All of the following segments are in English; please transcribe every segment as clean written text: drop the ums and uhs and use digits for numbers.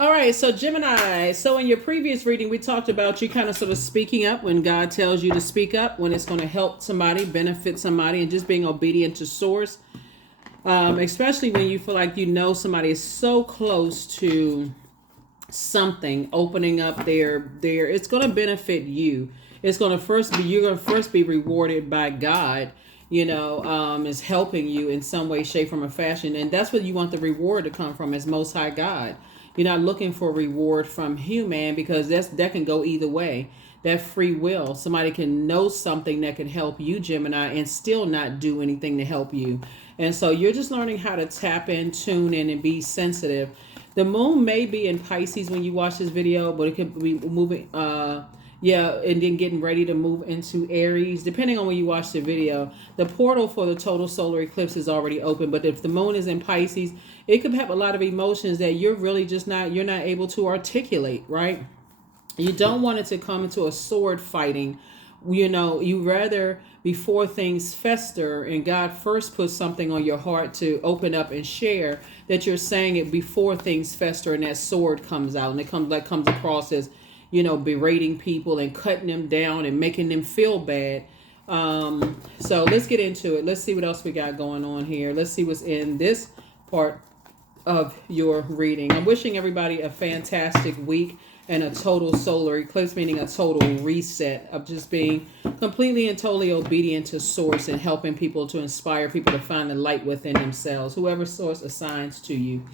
All right, so Gemini. So in your previous reading, we talked about you kind of sort of speaking up when God tells you to speak up, when it's going to help somebody, benefit somebody, and just being obedient to source. Especially when you feel like you know somebody is so close to something opening up their it's going to benefit you. It's going to first be you're going to first be rewarded by God, is helping you in some way, shape, form, or fashion. And that's what you want the reward to come from, is Most High God. You're not looking for reward from human, because that can go either way. That free will, somebody can know something that can help you, Gemini, and still not do anything to help you. And so you're just learning how to tap in, tune in, and be sensitive. The moon may be in Pisces when you watch this video, but it could be moving, and then getting ready to move into Aries, depending on when you watch the video. The portal for the total solar eclipse is already open, but if the moon is in Pisces, it could have a lot of emotions that you're really you're not able to articulate, right? You don't want it to come into a sword fighting. You rather, before things fester and God first puts something on your heart to open up and share, that you're saying it before things fester and that sword comes out, and it comes across as, berating people and cutting them down and making them feel bad. So let's get into it. Let's see what else we got going on here. Let's see what's in this part of your reading. I'm wishing everybody a fantastic week and a total solar eclipse, meaning a total reset of just being completely and totally obedient to source and helping people, to inspire people to find the light within themselves, whoever source assigns to you.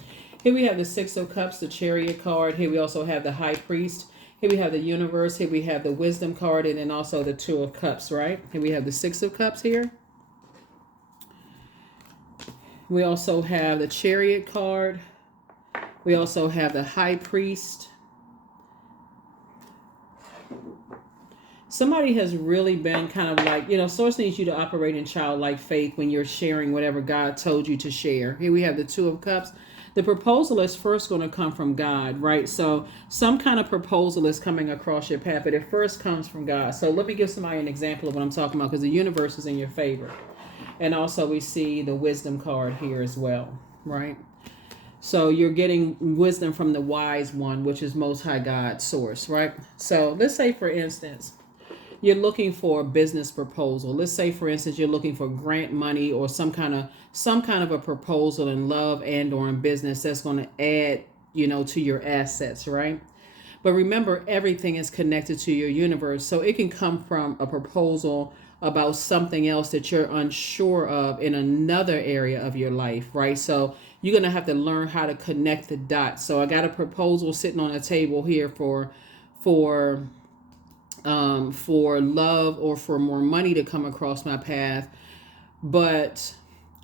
Here we have the Six of Cups, the Chariot card. Here we also have the High Priest. Here we have the Universe. Here we have the Wisdom card, and then also the Two of Cups, right? Here we have the Six of Cups here. We also have the Chariot card. We also have the High Priest. Somebody has really been kind of like, Source needs you to operate in childlike faith when you're sharing whatever God told you to share. Here we have the Two of Cups. The proposal is first going to come from God, right? So some kind of proposal is coming across your path, but it first comes from God. So let me give somebody an example of what I'm talking about, because the universe is in your favor. And also we see the Wisdom card here as well, right? So you're getting wisdom from the wise one, which is Most High God source, right? So let's say, for instance, you're looking for a business proposal. Let's say, for instance, you're looking for grant money or some kind of a proposal in love and or in business that's going to add, to your assets, right? But remember, everything is connected to your universe. So it can come from a proposal about something else that you're unsure of in another area of your life, right? So you're going to have to learn how to connect the dots. So I got a proposal sitting on a table here for love or for more money to come across my path. But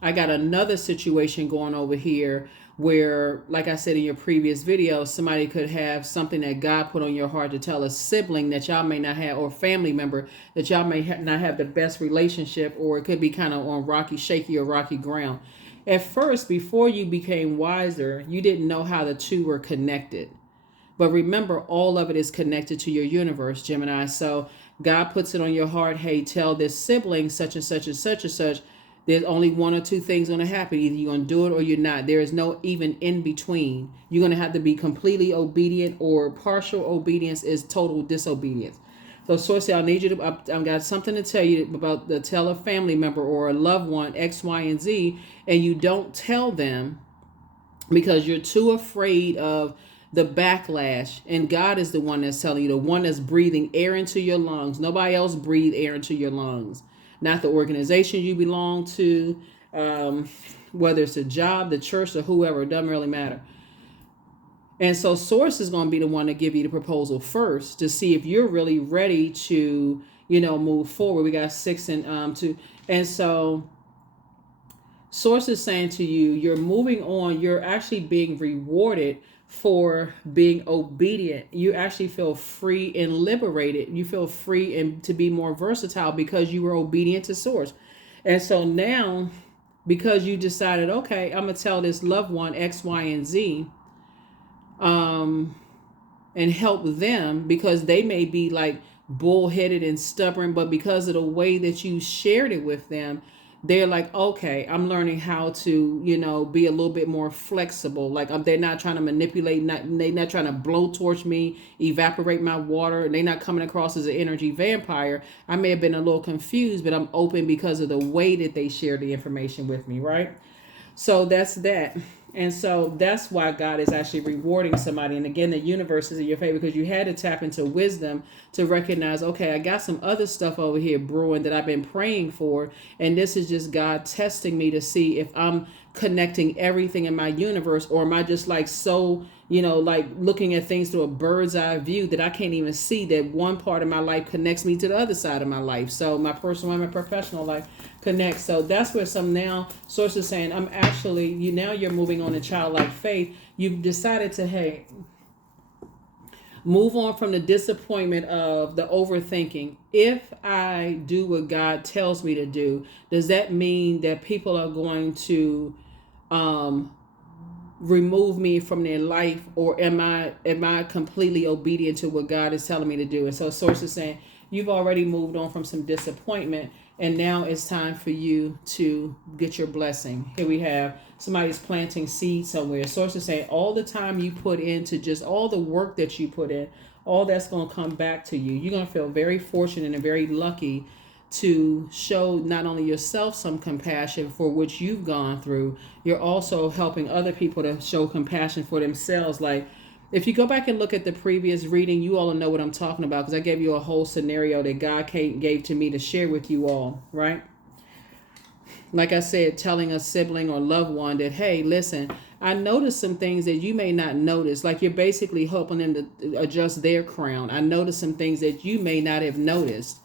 I got another situation going over here where, like I said in your previous video, somebody could have something that God put on your heart to tell a sibling that y'all may not have, or family member that y'all may not have the best relationship, or it could be kind of on shaky or rocky ground. At first, before you became wiser, you didn't know how the two were connected. But remember, all of it is connected to your universe, Gemini. So God puts it on your heart, hey, tell this sibling such and such and such and such. There's only one or two things going to happen. Either you're going to do it or you're not. There is no even in between. You're going to have to be completely obedient, or partial obedience is total disobedience. So source, I need you to, I've got something to tell you about, tell a family member or a loved one, X, Y, and Z, and you don't tell them because you're too afraid of the backlash. And God is the one that's telling you, the one that's breathing air into your lungs. Nobody else breathe air into your lungs. Not the organization you belong to, whether it's a job, the church, or whoever, it doesn't really matter. And so source is going to be the one to give you the proposal first to see if you're really ready to, move forward. We got 6 and 2. And so source is saying to you, you're moving on. You're actually being rewarded for being obedient. You actually feel free and liberated. You feel free and to be more versatile because you were obedient to source. And so now, because you decided, okay, I'm going to tell this loved one X, Y, and Z, and help them, because they may be like bullheaded and stubborn, but because of the way that you shared it with them, they're like, okay, I'm learning how to, be a little bit more flexible. Like they're not trying to manipulate, they're not trying to blowtorch me, evaporate my water. They're not coming across as an energy vampire. I may have been a little confused, but I'm open because of the way that they share the information with me, right? So that's that. And so that's why God is actually rewarding somebody. And again, the universe is in your favor because you had to tap into wisdom to recognize, okay, I got some other stuff over here brewing that I've been praying for. And this is just God testing me to see if I'm connecting everything in my universe, or am I just like so, like looking at things through a bird's eye view that I can't even see that one part of my life connects me to the other side of my life. So my personal and my professional life connect. So that's where some now sources saying, I'm actually, now you're moving on to childlike faith. You've decided to, hey, move on from the disappointment of the overthinking. If I do what God tells me to do, does that mean that people are going to remove me from their life, or am I completely obedient to what God is telling me to do? And so sources saying, you've already moved on from some disappointment, and now it's time for you to get your blessing. Here we have somebody's planting seeds somewhere. Sources saying all the time you put into just all the work that you put in, all that's going to come back to you. You're going to feel very fortunate and very lucky to show not only yourself some compassion for what you've gone through, you're also helping other people to show compassion for themselves. Like, if you go back and look at the previous reading, you all know what I'm talking about, because I gave you a whole scenario that God gave to me to share with you all, right? Like I said, telling a sibling or loved one that, hey, listen, I noticed some things that you may not notice. Like, you're basically helping them to adjust their crown. I noticed some things that you may not have noticed,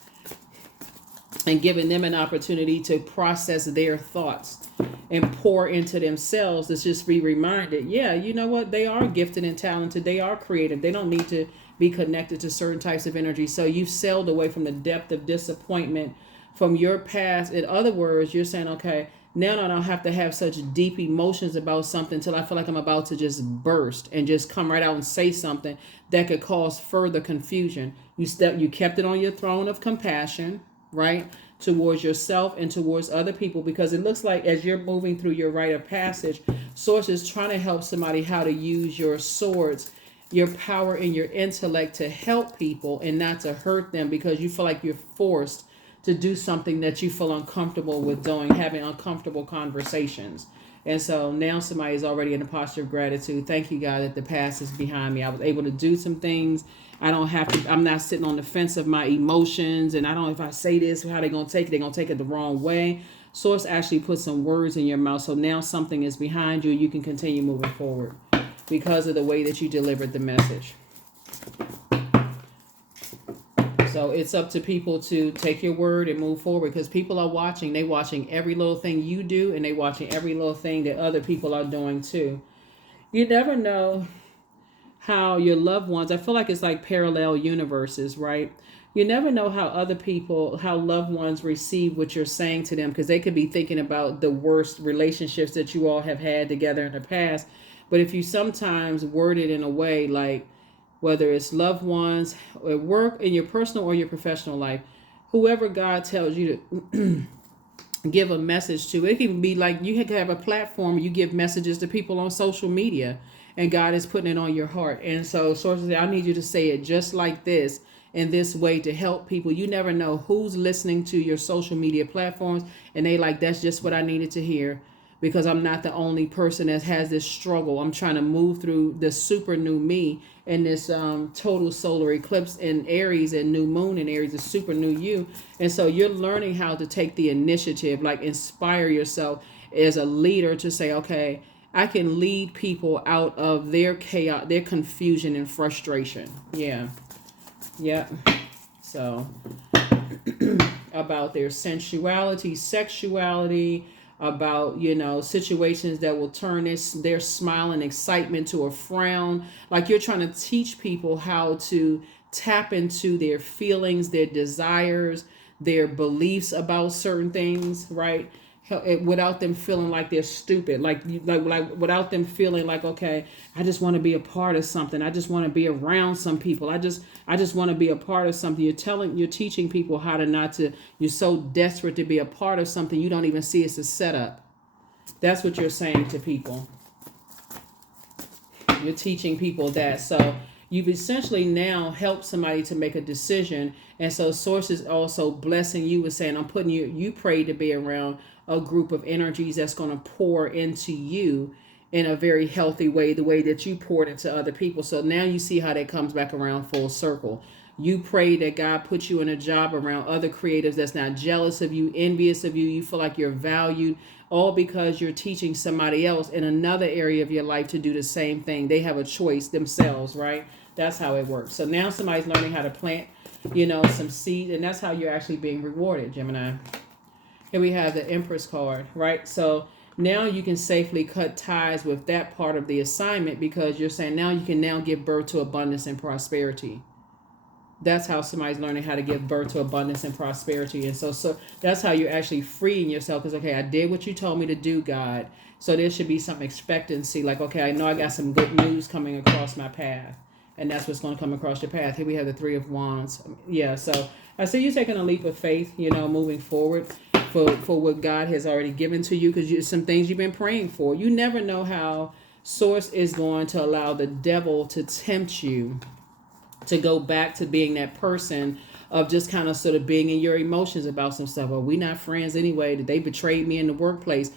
and giving them an opportunity to process their thoughts and pour into themselves. To just be reminded, yeah, you know what? They are gifted and talented. They are creative. They don't need to be connected to certain types of energy. So you've sailed away from the depth of disappointment from your past. In other words, you're saying, okay, now I don't have to have such deep emotions about something till I feel like I'm about to just burst and just come right out and say something that could cause further confusion. You kept it on your throne of compassion, right, towards yourself and towards other people, because it looks like as you're moving through your rite of passage, Source is trying to help somebody how to use your swords, your power and your intellect to help people and not to hurt them, because you feel like you're forced to do something that you feel uncomfortable with doing, having uncomfortable conversations. And so now somebody is already in a posture of gratitude. Thank you, God, that the past is behind me. I was able to do some things. I don't have to, I'm not sitting on the fence of my emotions. And I don't know if I say this, how they're going to take it. They're going to take it the wrong way. Source actually put some words in your mouth. So now something is behind you. You can continue moving forward because of the way that you delivered the message. So it's up to people to take your word and move forward, because people are watching. They're watching every little thing you do, and they're watching every little thing that other people are doing too. You never know how your loved ones, I feel like it's like parallel universes, right? You never know how other people, how loved ones receive what you're saying to them, because they could be thinking about the worst relationships that you all have had together in the past. But if you sometimes word it in a way like, whether it's loved ones, at work, in your personal or your professional life, whoever God tells you to give a message to, it can be like you can have a platform, you give messages to people on social media, and God is putting it on your heart. And so sources, I need you to say it just like this, in this way, to help people. You never know who's listening to your social media platforms, and they like, that's just what I needed to hear, because I'm not the only person that has this struggle. I'm trying to move through the super new me and this total solar eclipse in Aries and new moon in Aries, the super new you. And so you're learning how to take the initiative, like inspire yourself as a leader to say, okay, I can lead people out of their chaos, their confusion and frustration. Yeah. So about their sensuality, sexuality, about, situations that will turn their smile and excitement to a frown. Like, you're trying to teach people how to tap into their feelings, their desires, their beliefs about certain things, right? without them feeling like they're stupid, like without them feeling like, okay, I just want to be a part of something. I just want to be around some people. I just want to be a part of something. You're teaching people how to not to. You're so desperate to be a part of something you don't even see it's a setup. That's what you're saying to people. You're teaching people that. So you've essentially now helped somebody to make a decision. And so source is also blessing you with saying, I'm putting you pray to be around a group of energies that's going to pour into you in a very healthy way, the way that you poured into other people. So now you see how that comes back around full circle. You pray that God puts you in a job around other creatives that's not jealous of you, envious of you. You feel like you're valued, all because you're teaching somebody else in another area of your life to do the same thing. They have a choice themselves, right? That's how it works. So now somebody's learning how to plant, some seed, and that's how you're actually being rewarded, Gemini. Here we have the Empress card, right? So now you can safely cut ties with that part of the assignment because you're saying now you can now give birth to abundance and prosperity. That's how somebody's learning how to give birth to abundance and prosperity. And so that's how you're actually freeing yourself. Because, okay, I did what you told me to do, God. So there should be some expectancy. Like, okay, I know I got some good news coming across my path. And that's what's going to come across your path. Here we have the Three of Wands. Yeah, so I see you taking a leap of faith, moving forward for what God has already given to you. Because some things you've been praying for. You never know how Source is going to allow the devil to tempt you to go back to being that person of just kind of sort of being in your emotions about some stuff. Well, we're not friends anyway. Did they betrayed me in the workplace?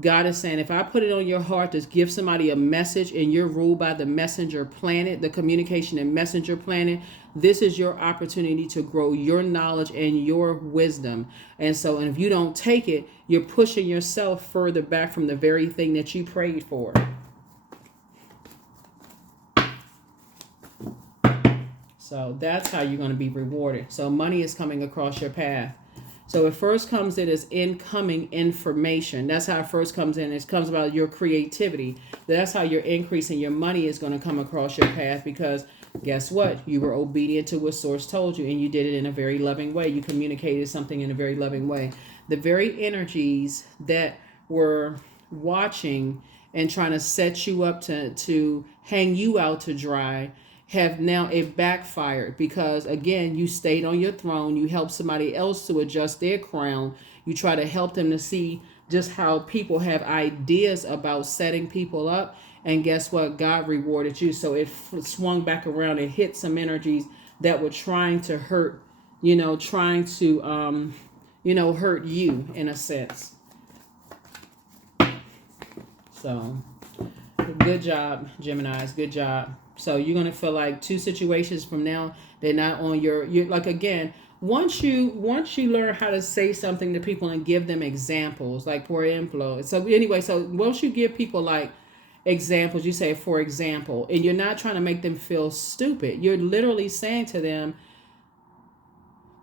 God is saying, if I put it on your heart to give somebody a message and you're ruled by the messenger planet, the communication and messenger planet, this is your opportunity to grow your knowledge and your wisdom. And if you don't take it, you're pushing yourself further back from the very thing that you prayed for. So that's how you're going to be rewarded. So money is coming across your path. So it first comes in as incoming information. That's how it first comes in. It comes about your creativity. That's how your increase in your money is going to come across your path because guess what? You were obedient to what Source told you and you did it in a very loving way. You communicated something in a very loving way. The very energies that were watching and trying to set you up to hang you out to dry have now it backfired because again you stayed on your throne. You helped somebody else to adjust their crown. You try to help them to see just how people have ideas about setting people up, and guess what? God rewarded you. So it swung back around. It hit some energies that were trying to hurt, trying to hurt you in a sense. So good job, Geminis. Good job. So you're going to feel like two situations from now, they're not on you're like, again, once you learn how to say something to people and give them examples, like por ejemplo. So anyway, so once you give people like examples, you say, for example, and you're not trying to make them feel stupid. You're literally saying to them,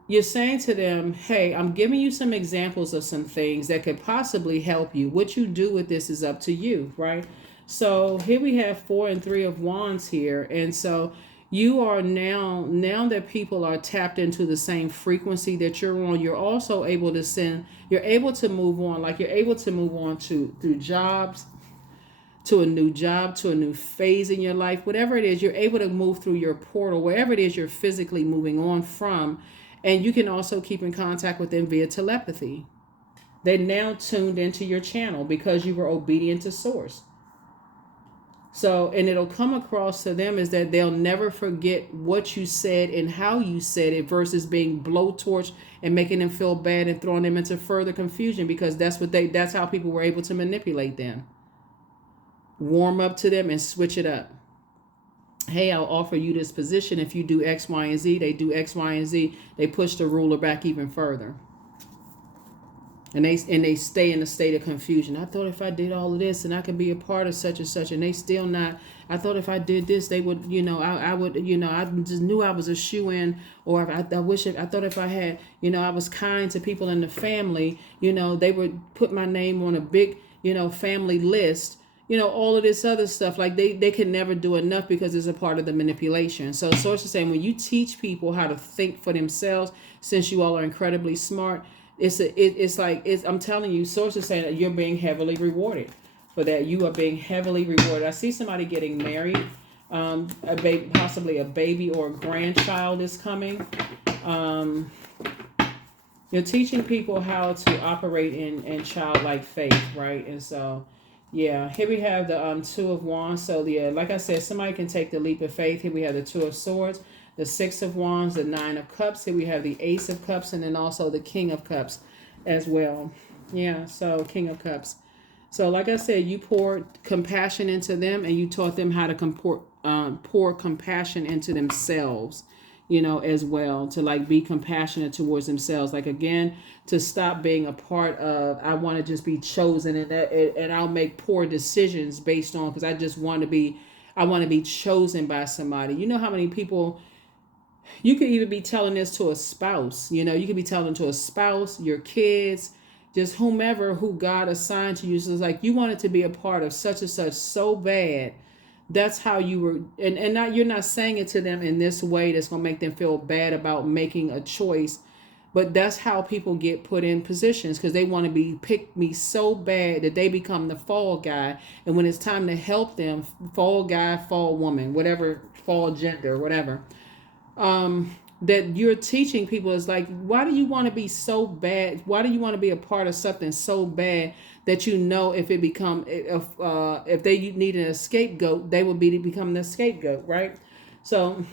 hey, I'm giving you some examples of some things that could possibly help you. What you do with this is up to you, right? So here we have 4 and 3 of Wands here. And so you are now that people are tapped into the same frequency that you're on, you're also able to you're able to move on. Like you're able to move on through jobs, to a new job, to a new phase in your life, whatever it is, you're able to move through your portal, wherever it is you're physically moving on from. And you can also keep in contact with them via telepathy. They're now tuned into your channel because you were obedient to Source. So, and it'll come across to them is that they'll never forget what you said and how you said it versus being blowtorched and making them feel bad and throwing them into further confusion because that's how people were able to manipulate them. Warm up to them and switch it up. Hey, I'll offer you this position if you do X, Y, and Z. They do X, Y, and Z. They push the ruler back even further. And they stay in a state of confusion. I thought if I did all of this and I could be a part of such and such, and they still not. I thought if I did this, they would, I would, I just knew I was a shoo-in. Or I thought if I had, I was kind to people in the family, they would put my name on a big, family list. All of this other stuff, like they can never do enough because it's a part of the manipulation. So Source is saying when you teach people how to think for themselves, since you all are incredibly smart, I'm telling you, sources saying that you're being heavily rewarded for that. You are being heavily rewarded. I see somebody getting married. A baby, possibly a baby or a grandchild is coming. Um, you're teaching people how to operate in childlike faith, right? And so, yeah, here we have the Two of Wands. So like I said, somebody can take the leap of faith. Here we have the Two of Swords, the Six of Wands, the Nine of Cups. Here we have the Ace of Cups, and then also the King of Cups as well. Yeah, so King of Cups. So like I said, you poured compassion into them, and you taught them how to pour compassion into themselves, as well, to like be compassionate towards themselves. Like, again, to stop being a part of, I want to just be chosen, and I'll make poor decisions based on, because I want to be chosen by somebody. You know how many people, you could even be telling this to a spouse, you could be telling to a spouse, your kids, just whomever who God assigned to you. So it's like you wanted to be a part of such and such so bad. That's how you were, and not, you're not saying it to them in this way that's going to make them feel bad about making a choice, but that's how people get put in positions, because they want to be pick me so bad that they become the fall guy. And when it's time to help them, fall guy, fall woman, whatever, fall gender, whatever, that you're teaching people is like, why do you want to be so bad? Why do you want to be a part of something so bad that if they needed a scapegoat, they would become the scapegoat, right? So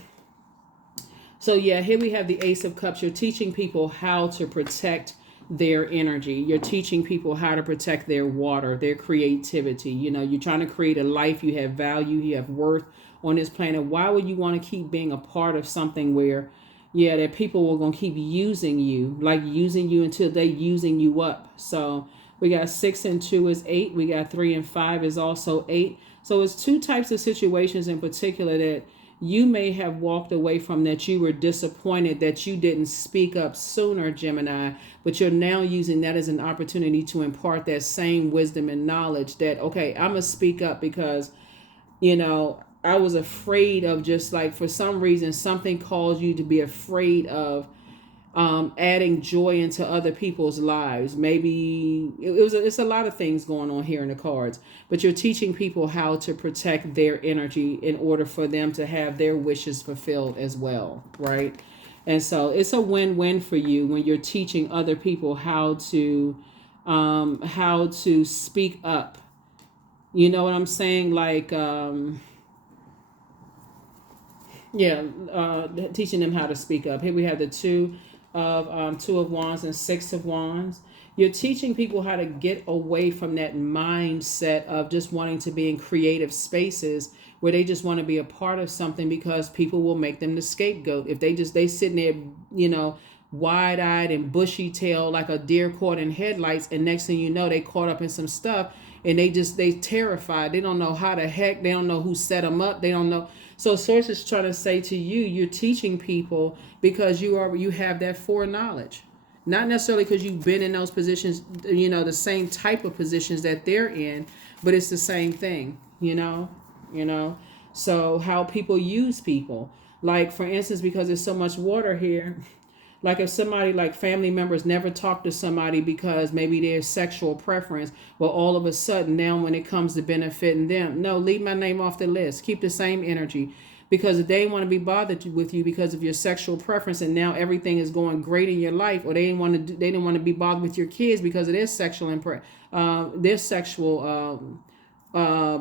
yeah, here we have the Ace of Cups. You're teaching people how to protect their energy. You're teaching people how to protect their water, their creativity. You're trying to create a life. You have value, you have worth on this planet. Why would you want to keep being a part of something where, that people are going to keep using you until they using you up? So we got 6 and 2 is 8. We got 3 and 5 is also 8. So it's two types of situations in particular that you may have walked away from, that you were disappointed that you didn't speak up sooner, Gemini, but you're now using that as an opportunity to impart that same wisdom and knowledge that, okay, I'm going to speak up because, I was afraid of, just like, for some reason, something caused you to be afraid of adding joy into other people's lives. Maybe it's a lot of things going on here in the cards, but you're teaching people how to protect their energy in order for them to have their wishes fulfilled as well, right? And so it's a win-win for you when you're teaching other people how to speak up. You know what I'm saying? Like, teaching them how to speak up. Here we have the Two of Wands and 6 of Wands. You're teaching people how to get away from that mindset of just wanting to be in creative spaces where they just want to be a part of something because people will make them the scapegoat. If they sitting there, wide-eyed and bushy-tailed like a deer caught in headlights, and next thing you know, they caught up in some stuff, and they terrified. They don't know how the heck, they don't know who set them up, they don't know. So source is trying to say to you, you're teaching people because you have that foreknowledge. Not necessarily because you've been in those positions, the same type of positions that they're in, but it's the same thing, So how people use people. Like, for instance, because there's so much water here, like if somebody, like family members, never talk to somebody because maybe their sexual preference, well, all of a sudden now when it comes to benefiting them, no, leave my name off the list. Keep the same energy, because if they want to be bothered with you because of your sexual preference, and now everything is going great in your life, or they didn't want to be bothered with your kids because of their sexual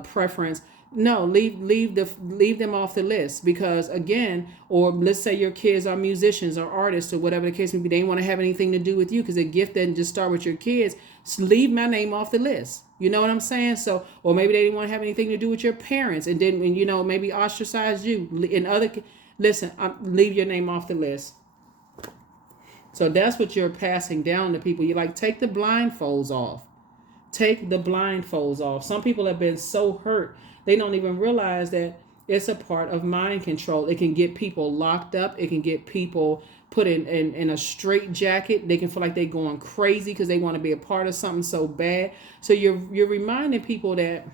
preference. No, leave them off the list, because again, or let's say your kids are musicians or artists or whatever the case may be, they don't want to have anything to do with you because the gift doesn't just start with your kids. So leave my name off the list. You know what I'm saying? So, or maybe they didn't want to have anything to do with your parents and didn't, maybe ostracize you. Leave your name off the list. So that's what you're passing down to people. You're like, take the blindfolds off. Take the blindfolds off. Some people have been so hurt, they don't even realize that it's a part of mind control. It can get people locked up. It can get people put in a straight jacket. They can feel like they're going crazy because they want to be a part of something so bad. So you're reminding people that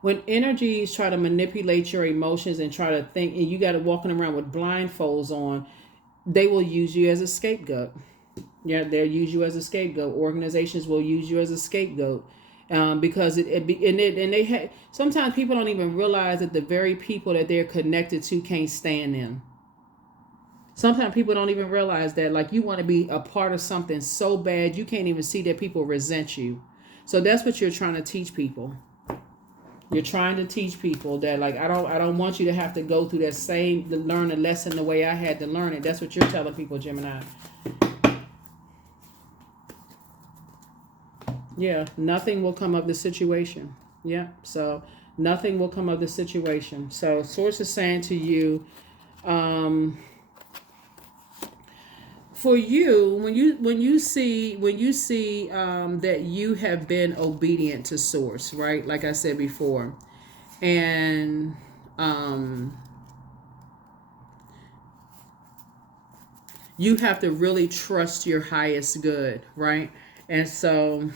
when energies try to manipulate your emotions and try to think, and you got to walking around with blindfolds on, they will use you as a scapegoat. Yeah, they'll use you as a scapegoat. Organizations will use you as a scapegoat, because and they sometimes people don't even realize that the very people that they're connected to can't stand them. Sometimes people don't even realize that, like, you want to be a part of something so bad you can't even see that people resent you. So that's what you're trying to teach people. You're trying to teach people that, like, I don't want you to have to go through that same to learn a lesson the way I had to learn it. That's what you're telling people, Gemini. Yeah, nothing will come of the situation. Yeah, so nothing will come of the situation. So source is saying to you, for you, when you see that you have been obedient to source, right? Like I said before, and you have to really trust your highest good, right? And so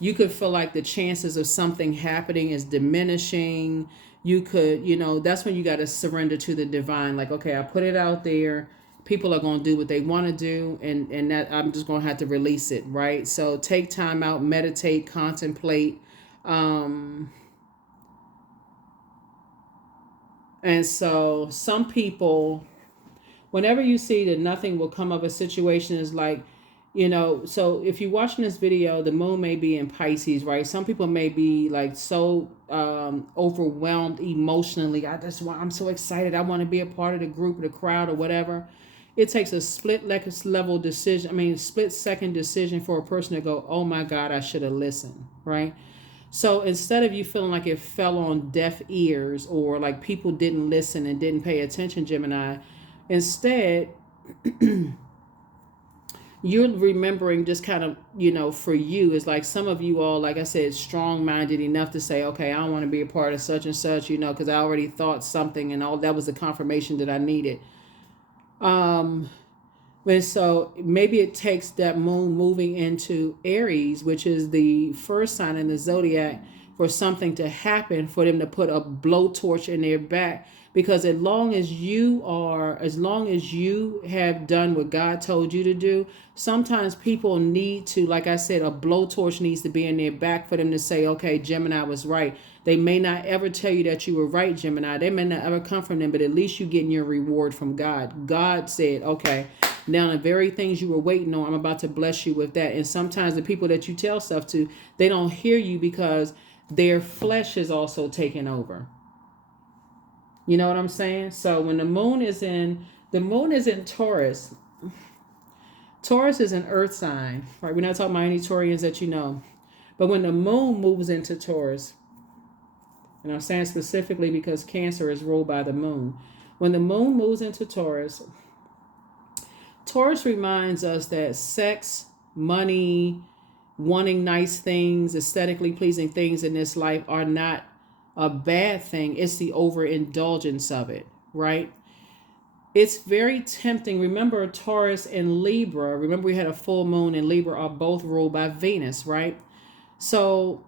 you could feel like the chances of something happening is diminishing. You could, that's when you got to surrender to the divine. Like, okay, I put it out there. People are going to do what they want to do, and that I'm just going to have to release it, right? So take time out, meditate, contemplate. And so some people, whenever you see that nothing will come of a situation, is like, so if you're watching this video, the moon may be in Pisces, right? Some people may be like so overwhelmed emotionally. I'm so excited. I want to be a part of the group, the crowd, or whatever. It takes a split-level decision. I mean, split-second decision for a person to go, oh my God, I should have listened, right? So instead of you feeling like it fell on deaf ears, or like people didn't listen and didn't pay attention, Gemini, instead, you're remembering just kind of, for you, is like some of you all, like I said, strong-minded enough to say, okay, I don't want to be a part of such and such, because I already thought something, and all that was the confirmation that I needed. And so maybe it takes that moon moving into Aries, which is the first sign in the zodiac, for something to happen, for them to put a blowtorch in their back. Because as long as you have done what God told you to do, sometimes people need to, like I said, a blowtorch needs to be in their back for them to say, okay, Gemini was right. They may not ever tell you that you were right, Gemini. They may not ever come from them, but at least you're getting your reward from God. God said, okay, now the very things you were waiting on, I'm about to bless you with that. And sometimes the people that you tell stuff to, they don't hear you because their flesh is also taken over. You know what I'm saying? So when the moon is in Taurus. Taurus is an earth sign, right? We're not talking about any Taurians that you know. But when the moon moves into Taurus, and I'm saying specifically because Cancer is ruled by the moon. When the moon moves into Taurus, Taurus reminds us that sex, money, wanting nice things, aesthetically pleasing things in this life are not a bad thing. It's the overindulgence of it, right? It's very tempting. Remember, Taurus and Libra, remember we had a full moon in Libra, are both ruled by Venus, right? So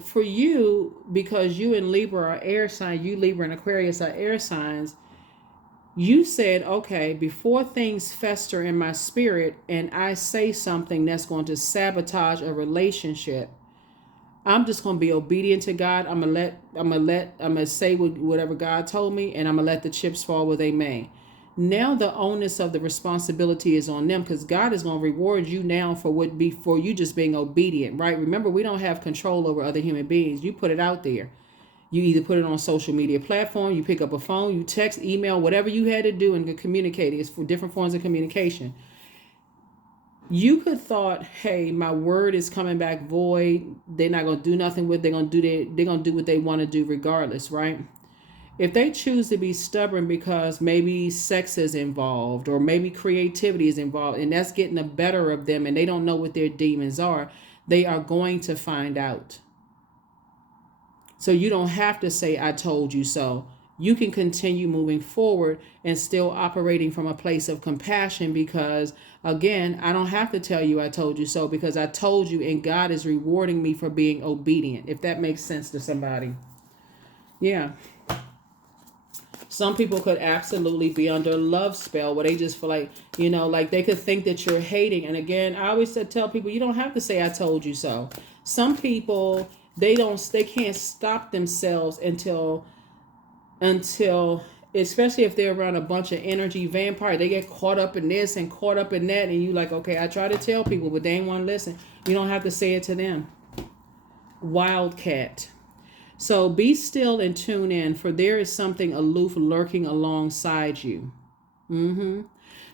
for you, because you and Libra are air signs, you Libra and Aquarius are air signs, you said, okay, before things fester in my spirit and I say something that's going to sabotage a relationship, I'm just going to be obedient to God. I'm going to say whatever God told me, and I'm going to let the chips fall where they may. Now the onus of the responsibility is on them, because God is going to reward you now for you just being obedient, right? Remember, we don't have control over other human beings. You put it out there. You either put it on a social media platform, you pick up a phone, you text, email, whatever you had to do and communicate. It's for different forms of communication. You could thought, hey, my word is coming back void. They're not going to do nothing with it. They're going to do what they want to do regardless, right? If they choose to be stubborn because maybe sex is involved or maybe creativity is involved, and that's getting the better of them, and they don't know what their demons are, they are going to find out. So you don't have to say, I told you so. You can continue moving forward and still operating from a place of compassion, because again, I don't have to tell you I told you so, because I told you, and God is rewarding me for being obedient, if that makes sense to somebody. Yeah. Some people could absolutely be under a love spell where they just feel like, like they could think that you're hating. And again, I always tell people, you don't have to say I told you so. Some people, they can't stop themselves until especially if they're around a bunch of energy vampire, they get caught up in this and caught up in that, and you like, okay, I try to tell people, but they ain't want to listen. You don't have to say it to them. Wildcat. So be still and tune in, for there is something aloof lurking alongside you.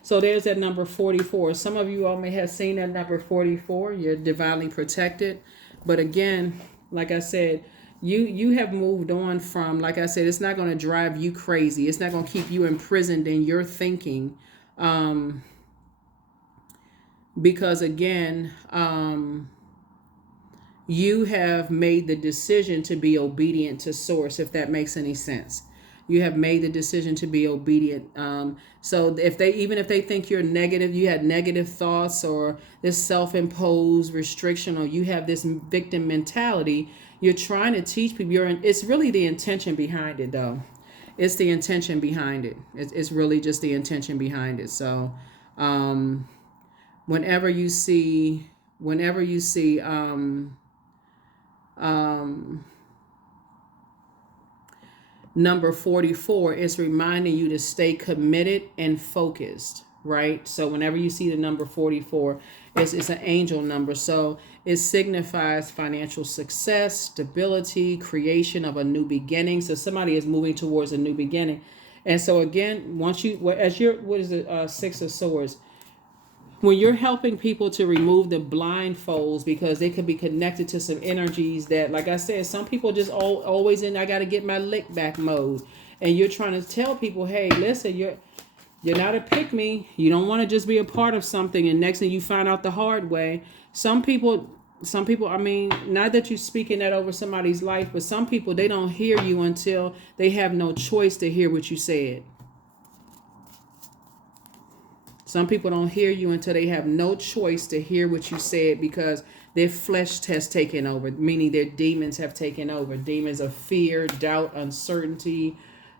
So there's that number 44. Some of you all may have seen that number 44. You're divinely protected. But again, like I said, you have moved on from, like I said, it's not going to drive you crazy. It's not going to keep you imprisoned in your thinking. Because again, you have made the decision to be obedient to source, if that makes any sense. You have made the decision to be obedient. So if they think you're negative, you had negative thoughts or this self-imposed restriction, or you have this victim mentality, you're trying to teach people. It's really the intention behind it, though. It's the intention behind it. It's really just the intention behind it. So whenever you see number 44, is reminding you to stay committed and focused, right? So whenever you see the number 44, it's an angel number. So it signifies financial success, stability, creation of a new beginning. So somebody is moving towards a new beginning. And so again, what is it, Six of Swords? When you're helping people to remove the blindfolds, because they could be connected to some energies that, like I said, some people just always in I got to get my lick back mode. And you're trying to tell people, hey, listen, you're not a pick me. You don't want to just be a part of something. And next thing you find out the hard way. Some people, I mean, not that you're speaking that over somebody's life, but some people, they don't hear you until they have no choice to hear what you said. Some people don't hear you until they have no choice to hear what you said, because their flesh has taken over, meaning their demons have taken over. Demons of fear, doubt, uncertainty,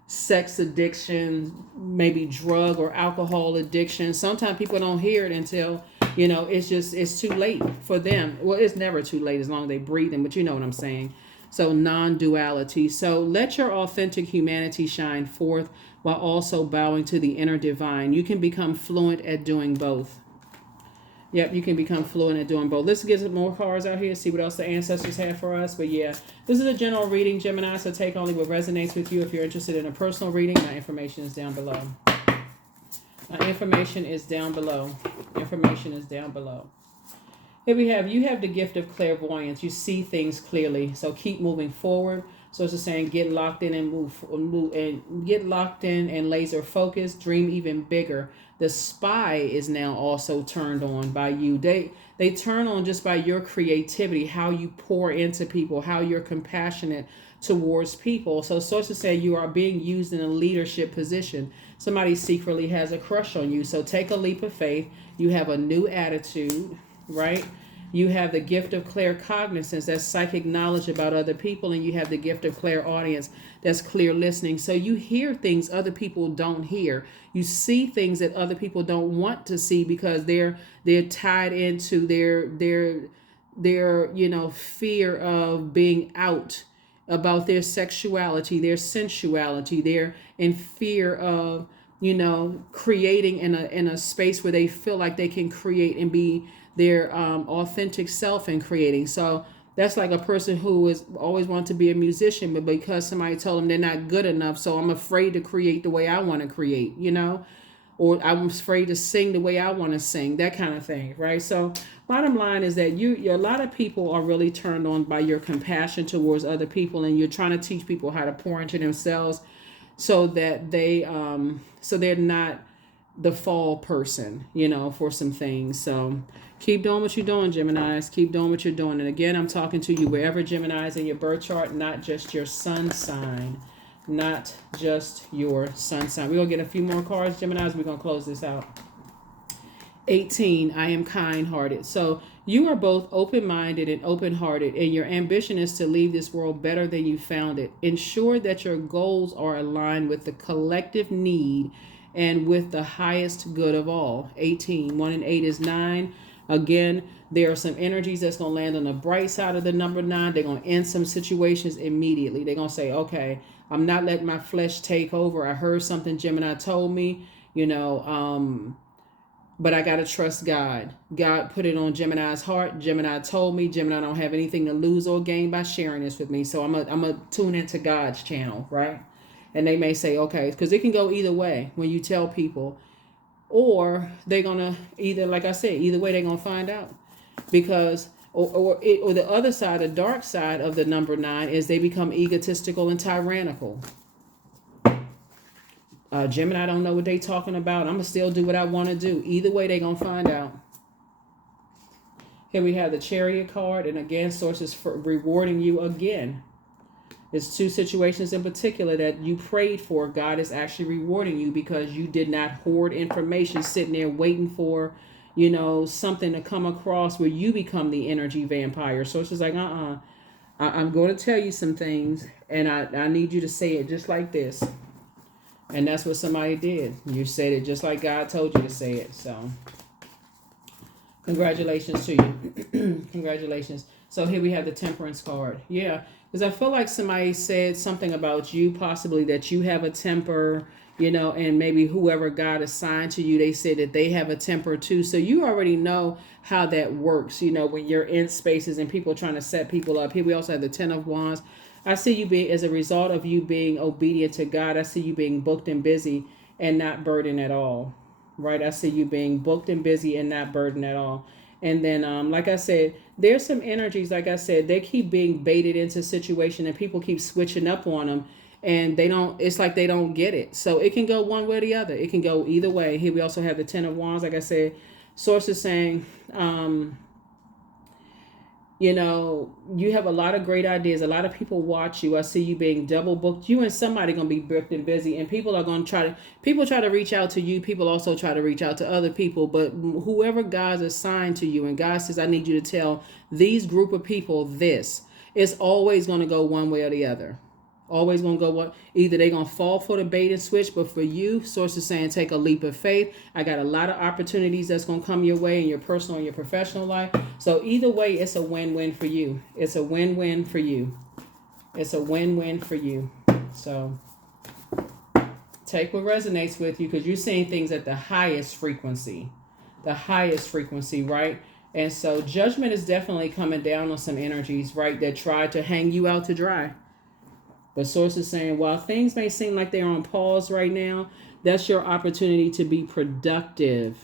sex addiction, maybe drug or alcohol addiction. Sometimes people don't hear it until, it's too late for them. Well, it's never too late as long as they breathing, but you know what I'm saying. So non-duality. So let your authentic humanity shine forth while also bowing to the inner divine. You can become fluent at doing both. Yep, you can become fluent at doing both. Let's get some more cards out here, see what else the ancestors have for us. But yeah, this is a general reading, Gemini, so take only what resonates with you. If you're interested in a personal reading, my information is down below. My information is down below. Information is down below. Here we have, you have the gift of clairvoyance. You see things clearly. So keep moving forward. So it's just saying, get locked in and move and get locked in and laser focused. Dream even bigger. The spy is now also turned on by you. They turn on just by your creativity, how you pour into people, how you're compassionate towards people. So to say, you are being used in a leadership position. Somebody secretly has a crush on you. So take a leap of faith. You have a new attitude, right? You have the gift of claircognizance, that's psychic knowledge about other people, and you have the gift of clairaudience, that's clear listening. So you hear things other people don't hear. You see things that other people don't want to see, because they're tied into their fear of being out about their sexuality, their sensuality. They're in fear of creating in a space where they feel like they can create and be their authentic self in creating. So that's like a person who is always want to be a musician, but because somebody told them they're not good enough, so I'm afraid to create the way I want to create, or I'm afraid to sing the way I want to sing, that kind of thing, right? So bottom line is that a lot of people are really turned on by your compassion towards other people, and you're trying to teach people how to pour into themselves so that they're not the fall person, for some things. So keep doing what you're doing, Geminis. Keep doing what you're doing. And again, I'm talking to you wherever Gemini is in your birth chart, not just your sun sign. Not just your sun sign. We're going to get a few more cards, Geminis. We're going to close this out. 18, I am kind-hearted. So You are both open-minded and open-hearted, and your ambition is to leave this world better than you found it. Ensure that your goals are aligned with the collective need and with the highest good of all. 18. 1 and 8 is 9. Again, there are some energies that's going to land on the bright side of the number 9. They're going to end some situations immediately. They're going to say, okay, I'm not letting my flesh take over. I heard something Gemini told me, but I got to trust God. God put it on Gemini's heart. Gemini told me. Gemini don't have anything to lose or gain by sharing this with me. So I'm a tune into God's channel, right? And they may say, okay, because it can go either way when you tell people. Or they're going to either, like I said, either way they're going to find out. Because, or the other side, the dark side of the number 9 is they become egotistical and tyrannical. Gemini don't know what they talking about. I'm going to still do what I want to do. Either way, they're going to find out. Here we have the Chariot card. And again, sources for rewarding you again. There's 2 situations in particular that you prayed for. God is actually rewarding you because you did not hoard information sitting there waiting for, something to come across where you become the energy vampire. Sources like, I'm going to tell you some things and I need you to say it just like this. And that's what somebody did. You said it just like God told you to say it. So, congratulations to you. Congratulations. So here we have the Temperance card. Yeah, because I feel like somebody said something about you, possibly that you have a temper, and maybe whoever God assigned to you, they said that they have a temper too. So you already know how that works, when you're in spaces and people trying to set people up. Here we also have the 10 of Wands. I see you being, as a result of you being obedient to God, I see you being booked and busy and not burdened at all, right? I see you being booked and busy and not burdened at all. And then, like I said, there's some energies, like I said, they keep being baited into a situation and people keep switching up on them and it's like they don't get it. So it can go one way or the other. It can go either way. Here we also have the 10 of Wands. Like I said, sources saying, you have a lot of great ideas. A lot of people watch you. I see you being double booked. You and somebody going to be booked and busy, and people are going to try to reach out to you. People also try to reach out to other people, but whoever God's assigned to you, and God says, I need you to tell these group of people this, it's always going to go one way or the other. Always going to go what? Either they're going to fall for the bait and switch, but for you, sources saying take a leap of faith. I got a lot of opportunities that's going to come your way in your personal and your professional life. So either way, it's a win-win for you. It's a win-win for you. It's a win-win for you. So take what resonates with you because you're seeing things at the highest frequency. The highest frequency, right? And so judgment is definitely coming down on some energies, right, that try to hang you out to dry. But sources saying, while things may seem like they're on pause right now, that's your opportunity to be productive.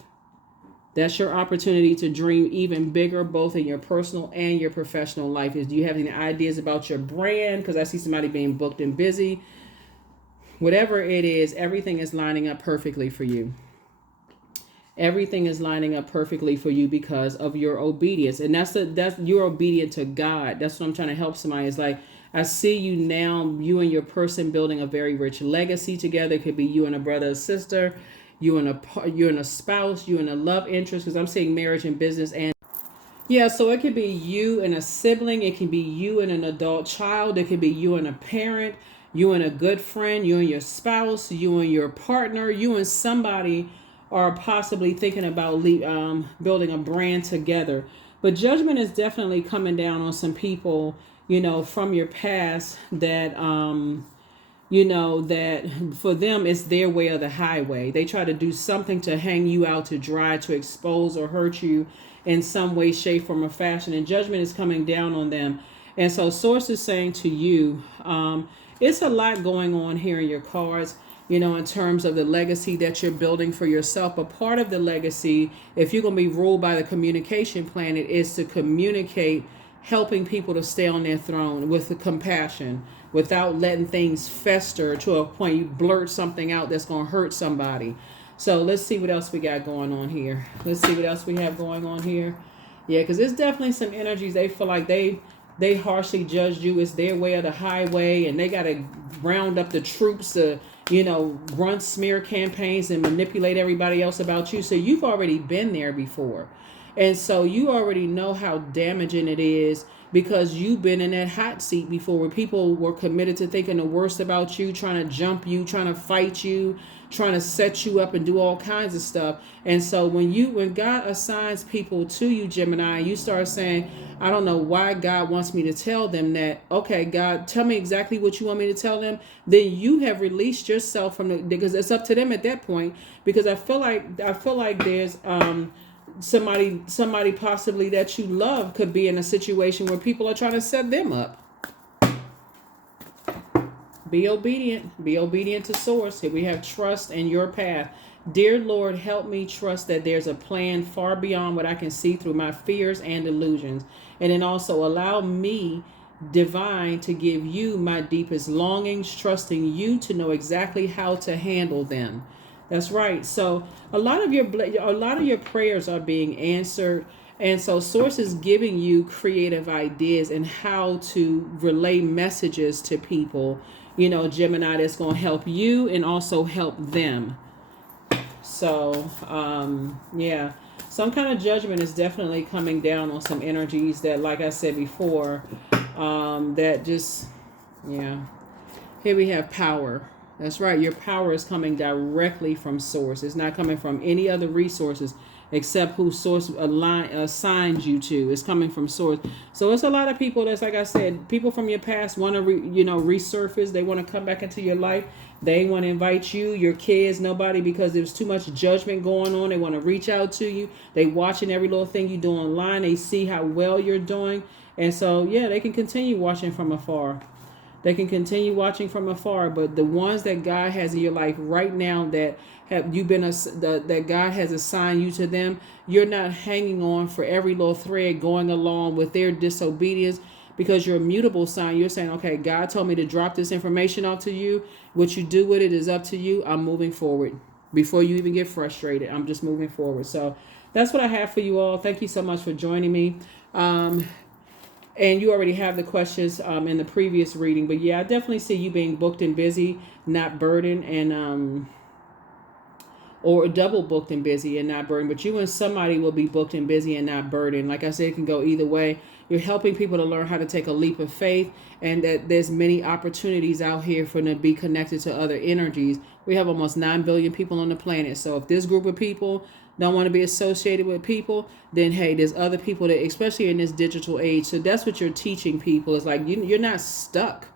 That's your opportunity to dream even bigger, both in your personal and your professional life. Do you have any ideas about your brand? Because I see somebody being booked and busy. Whatever it is, everything is lining up perfectly for you. Everything is lining up perfectly for you because of your obedience. And that's you're obedient to God. That's what I'm trying to help somebody. It's like, I see you now, you and your person building a very rich legacy together. It could be you and a brother or sister, you and a spouse, you and a love interest, because I'm seeing marriage and business. And yeah, so it could be you and a sibling. It can be you and an adult child. It could be you and a parent, you and a good friend, you and your spouse, you and your partner, you and somebody are possibly thinking about building a brand together. But judgment is definitely coming down on some people, from your past that, that for them, it's their way or the highway. They try to do something to hang you out to dry, to expose or hurt you in some way, shape, form, or fashion. And judgment is coming down on them. And so source is saying to you, it's a lot going on here in your cards, in terms of the legacy that you're building for yourself. But part of the legacy, if you're going to be ruled by the communication planet, is to communicate, helping people to stay on their throne with the compassion, without letting things fester to a point you blurt something out that's going to hurt somebody. So let's see what else we got going on here. Let's see what else we have going on here. Yeah, because there's definitely some energies. They feel like they harshly judged you. It's their way or the highway, and they got to round up the troops to, run smear campaigns and manipulate everybody else about you. So you've already been there before. And so you already know how damaging it is because you've been in that hot seat before where people were committed to thinking the worst about you, trying to jump you, trying to fight you, trying to set you up and do all kinds of stuff. And so when God assigns people to you, Gemini, you start saying, I don't know why God wants me to tell them that. Okay, God, tell me exactly what you want me to tell them. Then you have released yourself from because it's up to them at that point. Because I feel like there's somebody possibly that you love could be in a situation where people are trying to set them up. Be obedient to source. Here we have trust in your path. Dear Lord, help me trust that there's a plan far beyond what I can see through my fears and illusions. And then also allow me, divine, to give you my deepest longings, trusting you to know exactly how to handle them. That's right. So a lot of your prayers are being answered. And so source is giving you creative ideas and how to relay messages to people, Gemini, that's going to help you and also help them. So, yeah, some kind of judgment is definitely coming down on some energies that, like I said before, that just, yeah. Here we have power. That's right. Your power is coming directly from source. It's not coming from any other resources except who source assigns you to. It's coming from source. So it's a lot of people that's, like I said, people from your past want to resurface. They want to come back into your life. They want to invite you, your kids, nobody, because there's too much judgment going on. They want to reach out to you. They watching every little thing you do online. They see how well you're doing. And so, yeah, they can continue watching from afar. They can continue watching from afar, but the ones that God has in your life right now that have you been that God has assigned you to them, you're not hanging on for every little thread going along with their disobedience because you're a mutable sign. You're saying, okay, God told me to drop this information off to you. What you do with it is up to you. I'm moving forward. Before you even get frustrated, I'm just moving forward. So that's what I have for you all. Thank you so much for joining me. And you already have the questions in the previous reading. But yeah, I definitely see you being booked and busy, not burdened, and or double booked and busy and not burdened. But you and somebody will be booked and busy and not burdened. Like I said, it can go either way. You're helping people to learn how to take a leap of faith, and that there's many opportunities out here for them to be connected to other energies. We have almost 9 billion people on the planet. So if this group of people don't want to be associated with people, then hey, there's other people that, especially in this digital age. So that's what you're teaching people. Is like you're not stuck.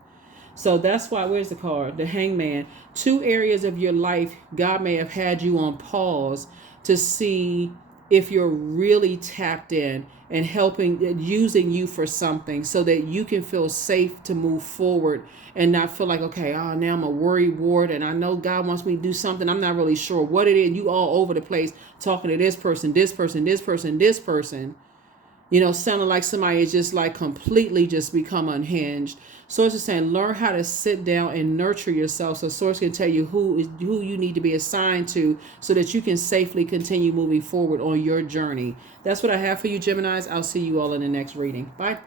So that's why, where's the card? The Hangman. 2 areas of your life, God may have had you on pause to see if you're really tapped in and using you for something so that you can feel safe to move forward and not feel like, okay, now I'm a worry ward and I know God wants me to do something. I'm not really sure what it is. You all over the place talking to this person, this person, this person, this person. Sounding like somebody is just like completely just become unhinged. Source is saying, learn how to sit down and nurture yourself so Source can tell you who you need to be assigned to so that you can safely continue moving forward on your journey. That's what I have for you, Geminis. I'll see you all in the next reading. Bye.